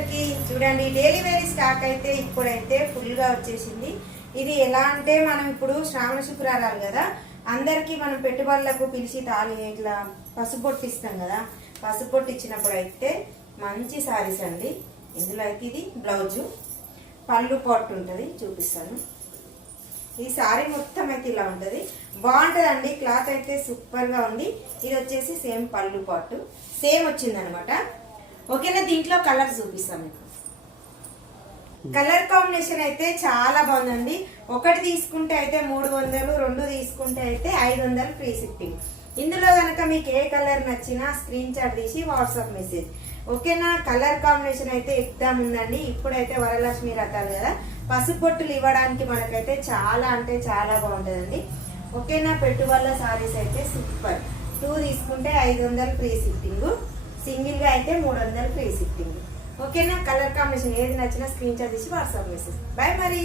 అందరికి చూడండి daily wear stock అయితే ఇప్పుడైతే ఫుల్ గా వచ్చేసింది. ఇది ఎలా అంటే మనం ఇప్పుడు శ్రావణ శుక్రవారాలు కదా, అందరికి మనం పెట్టుబడులకు పిలిచి తాళి ఇట్లా పసుపొట్టు ఇస్తాం కదా, పసుపొట్టు ఇచ్చినప్పుడు అయితే మంచి సారీస్ అండి. ఇందులో అయితే ఇది బ్లౌజు, పళ్ళు పొట్టు ఉంటుంది, చూపిస్తాను. ఈ సారీ మొత్తం అయితే ఇలా ఉంటుంది, బాగుంటుందండి. క్లాత్ అయితే సూపర్ గా ఉంది. ఇది వచ్చేసి సేమ్ పళ్ళు పొట్టు సేమ్ వచ్చింది అనమాట. ఓకేనా, దీంట్లో కలర్ చూపిస్తాను మీకు. కలర్ కాంబినేషన్ అయితే చాలా బాగుందండి. ఒకటి తీసుకుంటే అయితే 300, రెండు తీసుకుంటే అయితే 500 ఫ్రీ షిప్పింగ్. ఇందులో కనుక మీకు ఏ కలర్ నచ్చినా స్క్రీన్ షాట్ తీసి వాట్సాప్ మెసేజ్. ఓకేనా, కలర్ కాంబినేషన్ అయితే ఎగ్దాం ఉందండి. ఇప్పుడైతే వరలక్ష్మి రథాలు కదా, పసుపు బొట్టులు ఇవ్వడానికి మనకైతే చాలా అంటే చాలా బాగుంటుందండి. ఓకేనా, పెట్టుబడుల సారీస్ అయితే సూపర్. 2 తీసుకుంటే 500 ఫ్రీ షిప్పింగ్, సింగిల్ గా అయితే 300 ఫ్రీ షిప్పింగ్. ఓకేనా, కలర్ కాంబినేషన్ ఏది నచ్చినా స్క్రీన్ షాట్ తీసి వాట్సాప్ మెసేజ్. బాయ్ మరి.